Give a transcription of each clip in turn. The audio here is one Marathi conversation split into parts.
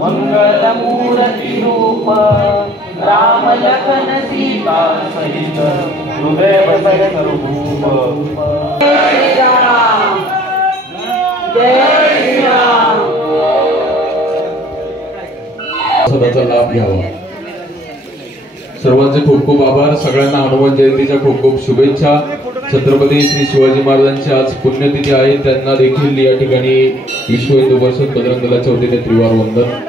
मंगलमूर्ति रूप राम लखन सीता सहित हृदय बसय स्वरूप। जय श्री राम, जय श्री राम। सदाचा लाभ घ्यावा। सर्वांचे खूप खूप आभार। सगळ्यांना हनुमान जयंतीच्या खूप खूप शुभेच्छा। छत्रपती श्री शिवाजी महाराजांची आज पुण्यतिथी आहे, त्यांना देखील या ठिकाणी विश्व हिंदू परिषद बजरंग दलाच्या वतीने त्रिवार वंदन।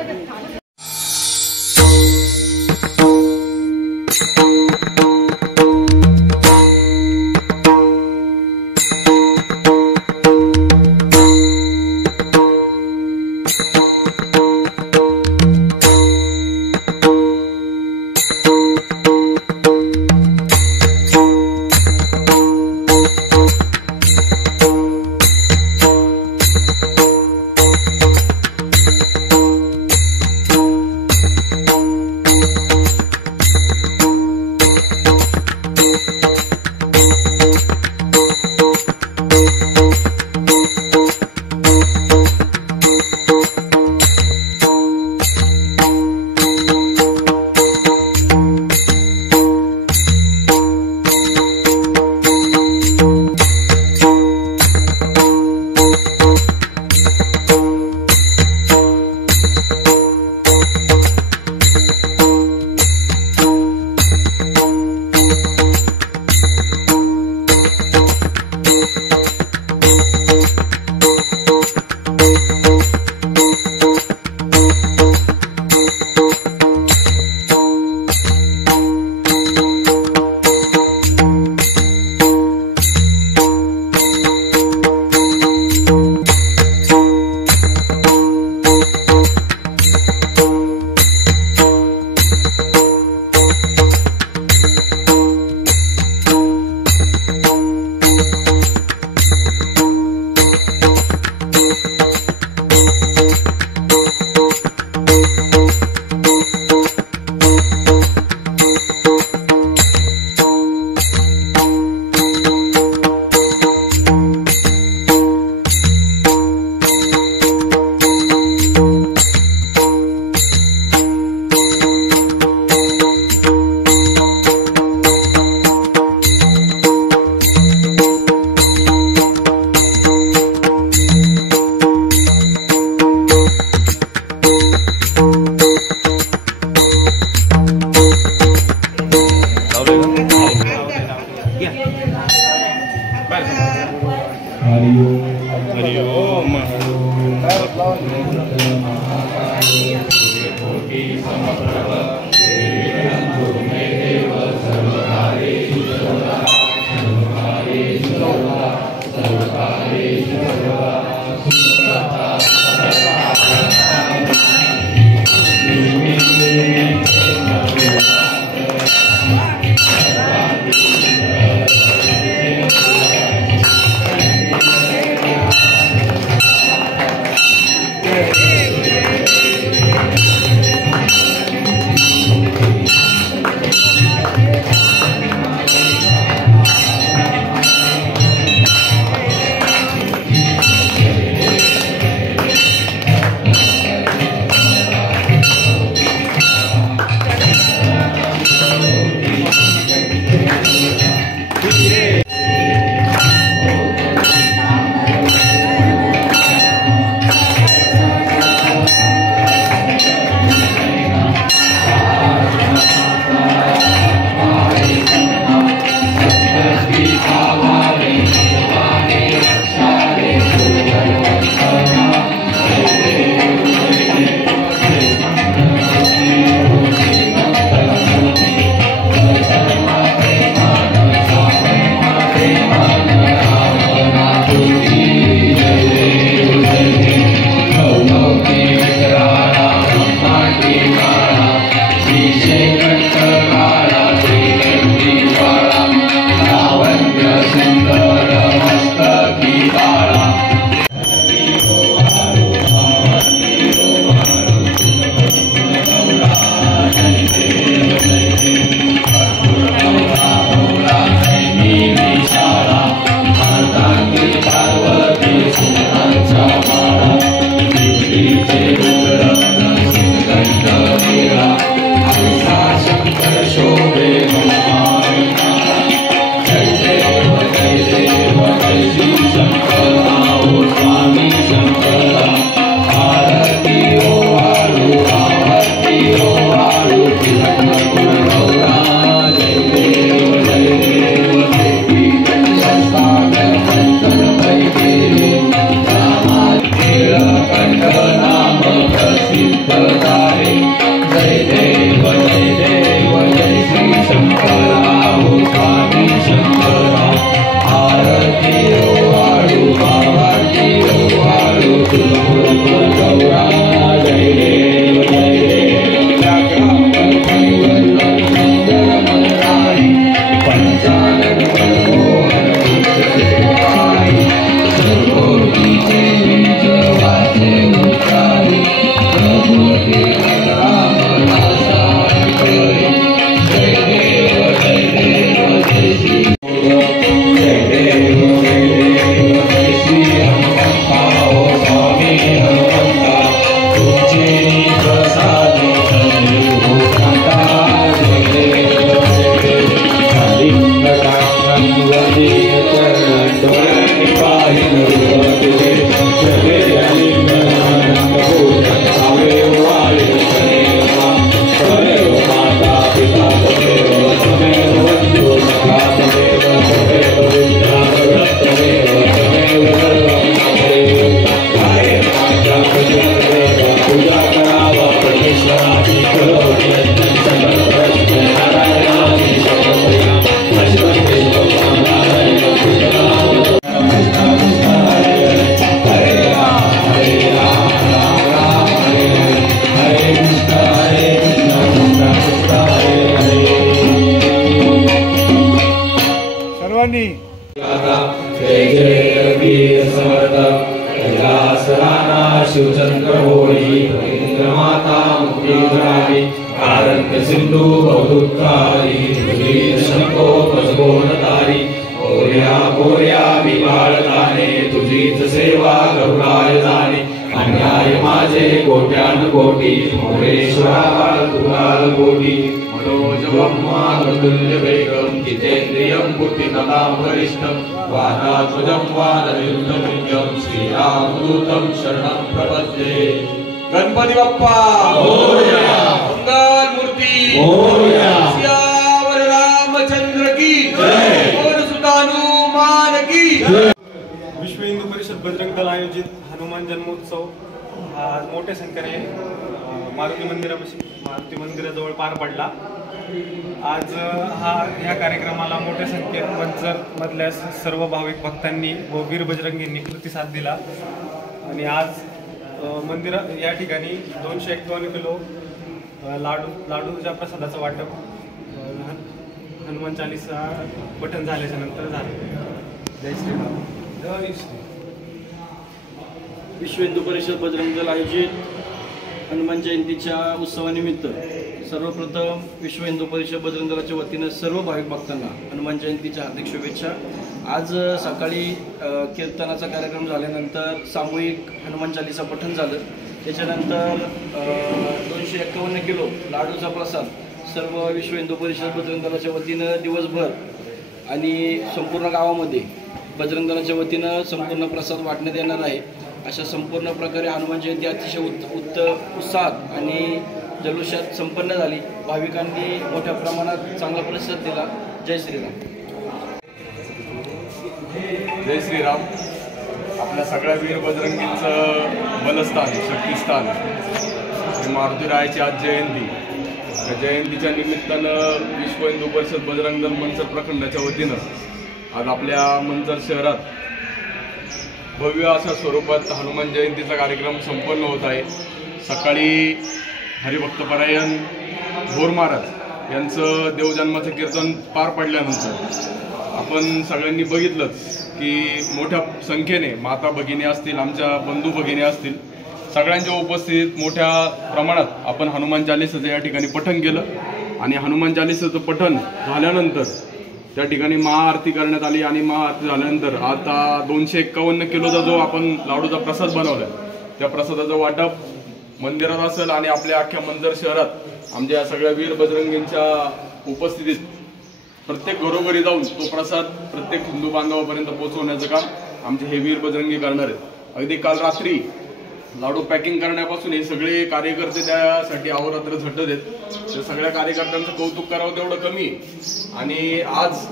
शिवचंद्र होळी माता मुक्ती कारण्य सिंधू बहुतारी शंको प्रसबोधतारी गोर्या गोर्या बिबाळताने तुझीच सेवा गरुडाय जाणे अन्याय माझे कोट्यान कोटी मोरेश्वरा तुकाल कोटी मनोजवम्मातुल्य वेगम जितेंद्रियं बुद्धिमतां वरिष्ठं वादात्मजं वादयुद्धप्रियं श्रीरामदूतं शरणं प्रपद्ये। गणपती बाप्पा मोरया, मंगल मूर्ती मोरया, सियावर रामचंद्र की जय, बोल सुत हनुमान की जय। विश्व हिंदू परिषद बजरंग दल आयोजित हनुमान जन्मोत्सव आज मोठ्या संख्येने मारुती मंदिराजवळ पार पडला। आज ह्या कार्यक्रमाला मोठ्या संख्येत मंचर मधल्या सर्व भाविक भक्तांनी व वीर बजरंगींनी प्रतिसाद दिला आणि आज या ठिकाणी 251 किलो लाडूच्या प्रसादाचं वाटप हनुमान चालीसा पठण झाल्याच्या नंतर झालं। जय श्रीराम। जय श्री। विश्व हिंदू परिषद बजरंग दल आयोजित हनुमान जयंतीच्या उत्सवानिमित्त सर्वप्रथम विश्व हिंदू परिषद बजरंग दलाच्या वतीने सर्व भाविक भक्तांना हनुमान जयंतीच्या हार्दिक शुभेच्छा। आज सकाळी कीर्तनाचा कार्यक्रम झाल्यानंतर सामूहिक हनुमान चालीसा पठण झालं। त्याच्यानंतर 251 किलो लाडूचा प्रसाद सर्व विश्व हिंदू परिषद बजरंग दलाच्या वतीनं दिवसभर आणि संपूर्ण गावामध्ये बजरंग दलाच्या वतीनं संपूर्ण प्रसाद वाटण्यात येणार आहे। अशा संपूर्ण प्रकारे हनुमान जयंती अतिशय उत्साहात आणि जल्लोषात संपन्न झाली। भाविकांनी मोठ्या प्रमाणात चांगला प्रतिसाद दिला। जय श्रीराम। जय श्रीराम। आपल्या सगळ्या वीर बजरंगींचं बलस्थान शक्तिस्थान मारुतीरायाची आज जयंती। त्या जयंतीच्या निमित्तानं विश्व हिंदू परिषद बजरंग दल मंचर प्रखंडाच्या वतीनं आज आपल्या मंचर शहरात भव्य अशा स्वरूपात हनुमान जयंतीचा कार्यक्रम संपन्न होत आहे। सकाळी हरिभक्तपरायण भोर महाराज यांचं देवजन्माचं कीर्तन पार पडल्यानंतर आपण सगळ्यांनी बघितलंच की मोठ्या संख्येने माता भगिनी असतील, आमच्या बंधू भगिनी असतील, सगळ्यांच्या उपस्थितीत मोठ्या प्रमाणात आपण हनुमान चालीसाचं या ठिकाणी पठण केलं आणि हनुमान चालीसाचं पठण झाल्यानंतर त्या ठिकाणी महाआरती करण्यात आली आणि महाआरती झाल्यानंतर आता 251 किलोचा जो आपण लाडूचा प्रसाद बनवला त्या प्रसादाचं वाटप मंदिरात असेल आणि आपल्या अख्ख्या मंचर शहरात आमच्या सगळ्या वीर बजरंगींच्या उपस्थितीत प्रत्येक घरोघरी जाऊन तो प्रसाद प्रत्येक हिंदू बांधवापर्यंत पोहोचवण्याचं काम आमचे हे वीर बजरंगी करणार आहेत। अगदी काल रात्री लाडू पॅकिंग करण्यापासून हे सगळे कार्यकर्ते त्यासाठी अहोरात्र झटत आहेत। त्या सगळ्या कार्यकर्त्यांचं कौतुक करावं तेवढं कमी आहे। आणि आज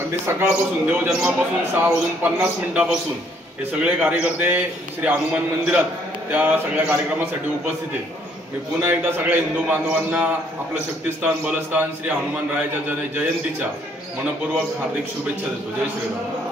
अगदी सकाळपासून देवजन्मापासून 6:50 हे सगळे कार्यकर्ते श्री हनुमान मंदिरात त्या सगळ्या कार्यक्रमासाठी उपस्थित आहेत। मी पुन्हा एकदा सगळ्या हिंदू बांधवांना आपलं शक्तिस्थान बलस्थान श्री हनुमान रायाच्या जयंतीच्या मनपूर्वक हार्दिक शुभेच्छा देतो। जय श्रीराम।